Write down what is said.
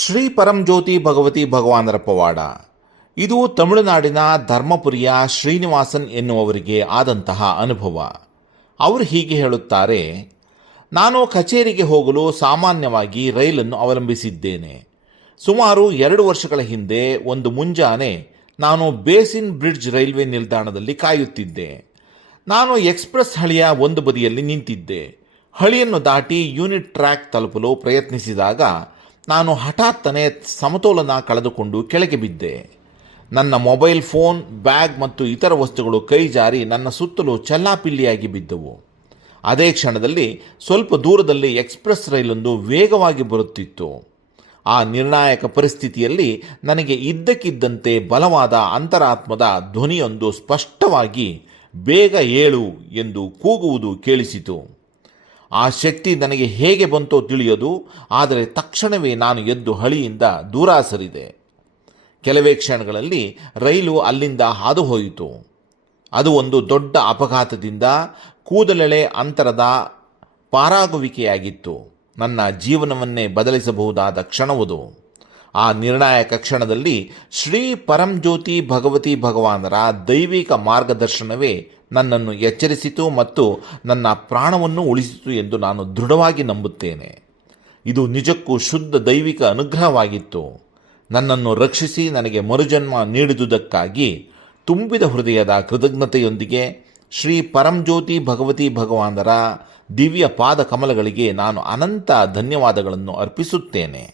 ಶ್ರೀ ಪರಂಜ್ಯೋತಿ ಭಗವತಿ ಭಗವಾನರ ಪವಾಡ. ಇದು ತಮಿಳುನಾಡಿನ ಧರ್ಮಪುರಿಯ ಶ್ರೀನಿವಾಸನ್ ಎನ್ನುವವರಿಗೆ ಆದಂತಹ ಅನುಭವ. ಅವರು ಹೀಗೆ ಹೇಳುತ್ತಾರೆ: ನಾನು ಕಚೇರಿಗೆ ಹೋಗಲು ಸಾಮಾನ್ಯವಾಗಿ ರೈಲನ್ನು ಅವಲಂಬಿಸಿದ್ದೇನೆ. ಸುಮಾರು 2 ವರ್ಷಗಳ ಹಿಂದೆ ಒಂದು ಮುಂಜಾನೆ ನಾನು ಬೇಸಿನ್ ಬ್ರಿಡ್ಜ್ ರೈಲ್ವೆ ನಿಲ್ದಾಣದಲ್ಲಿ ಕಾಯುತ್ತಿದ್ದೆ. ನಾನು ಎಕ್ಸ್ಪ್ರೆಸ್ ಹಳಿಯ ಒಂದು ಬದಿಯಲ್ಲಿ ನಿಂತಿದ್ದೆ. ಹಳಿಯನ್ನು ದಾಟಿ ಯೂನಿಟ್ ಟ್ರ್ಯಾಕ್ ತಲುಪಲು ಪ್ರಯತ್ನಿಸಿದಾಗ ನಾನು ಹಠಾತ್ತನೆ ಸಮತೋಲನ ಕಳೆದುಕೊಂಡು ಕೆಳಗೆ ಬಿದ್ದೆ. ನನ್ನ ಮೊಬೈಲ್ ಫೋನ್, ಬ್ಯಾಗ್ ಮತ್ತು ಇತರ ವಸ್ತುಗಳು ಕೈ ಜಾರಿ ನನ್ನ ಸುತ್ತಲೂ ಚೆಲ್ಲಾಪಿಲ್ಲಿಯಾಗಿ ಬಿದ್ದವು. ಅದೇ ಕ್ಷಣದಲ್ಲಿ ಸ್ವಲ್ಪ ದೂರದಲ್ಲಿ ಎಕ್ಸ್ಪ್ರೆಸ್ ರೈಲೊಂದು ವೇಗವಾಗಿ ಬರುತ್ತಿತ್ತು. ಆ ನಿರ್ಣಾಯಕ ಪರಿಸ್ಥಿತಿಯಲ್ಲಿ ನನಗೆ ಇದ್ದಕ್ಕಿದ್ದಂತೆ ಬಲವಾದ ಅಂತರಾತ್ಮದ ಧ್ವನಿಯೊಂದು ಸ್ಪಷ್ಟವಾಗಿ ಬೇಗ ಏಳು ಎಂದು ಕೂಗುವುದು ಕೇಳಿಸಿತು. ಆ ಶಕ್ತಿ ನನಗೆ ಹೇಗೆ ಬಂತೋ ತಿಳಿಯದು, ಆದರೆ ತಕ್ಷಣವೇ ನಾನು ಎದ್ದು ಹಳಿಯಿಂದ ದೂರ ಸರಿದೆ. ಕೆಲವೇ ಕ್ಷಣಗಳಲ್ಲಿ ರೈಲು ಅಲ್ಲಿಂದ ಹಾದು ಹೋಯಿತು. ಅದು ಒಂದು ದೊಡ್ಡ ಅಪಘಾತದಿಂದ ಕೂದಲೆಳೆ ಅಂತರದ ಪಾರಾಗುವಿಕೆಯಾಗಿತ್ತು. ನನ್ನ ಜೀವನವನ್ನೇ ಬದಲಿಸಬಹುದಾದ ಕ್ಷಣವದು. ಆ ನಿರ್ಣಾಯಕ ಕ್ಷಣದಲ್ಲಿ ಶ್ರೀ ಪರಂಜ್ಯೋತಿ ಭಗವತಿ ಭಗವಾನರ ದೈವಿಕ ಮಾರ್ಗದರ್ಶನವೇ ನನ್ನನ್ನು ಎಚ್ಚರಿಸಿತು ಮತ್ತು ನನ್ನ ಪ್ರಾಣವನ್ನು ಉಳಿಸಿತು ಎಂದು ನಾನು ದೃಢವಾಗಿ ನಂಬುತ್ತೇನೆ. ಇದು ನಿಜಕ್ಕೂ ಶುದ್ಧ ದೈವಿಕ ಅನುಗ್ರಹವಾಗಿತ್ತು. ನನ್ನನ್ನು ರಕ್ಷಿಸಿ ನನಗೆ ಮರುಜನ್ಮ ನೀಡಿದುದಕ್ಕಾಗಿ ತುಂಬಿದ ಹೃದಯದ ಕೃತಜ್ಞತೆಯೊಂದಿಗೆ ಶ್ರೀ ಪರಂಜ್ಯೋತಿ ಭಗವತಿ ಭಗವಾನರ ದಿವ್ಯ ಪಾದ ಕಮಲಗಳಿಗೆ ನಾನು ಅನಂತ ಧನ್ಯವಾದಗಳನ್ನು ಅರ್ಪಿಸುತ್ತೇನೆ.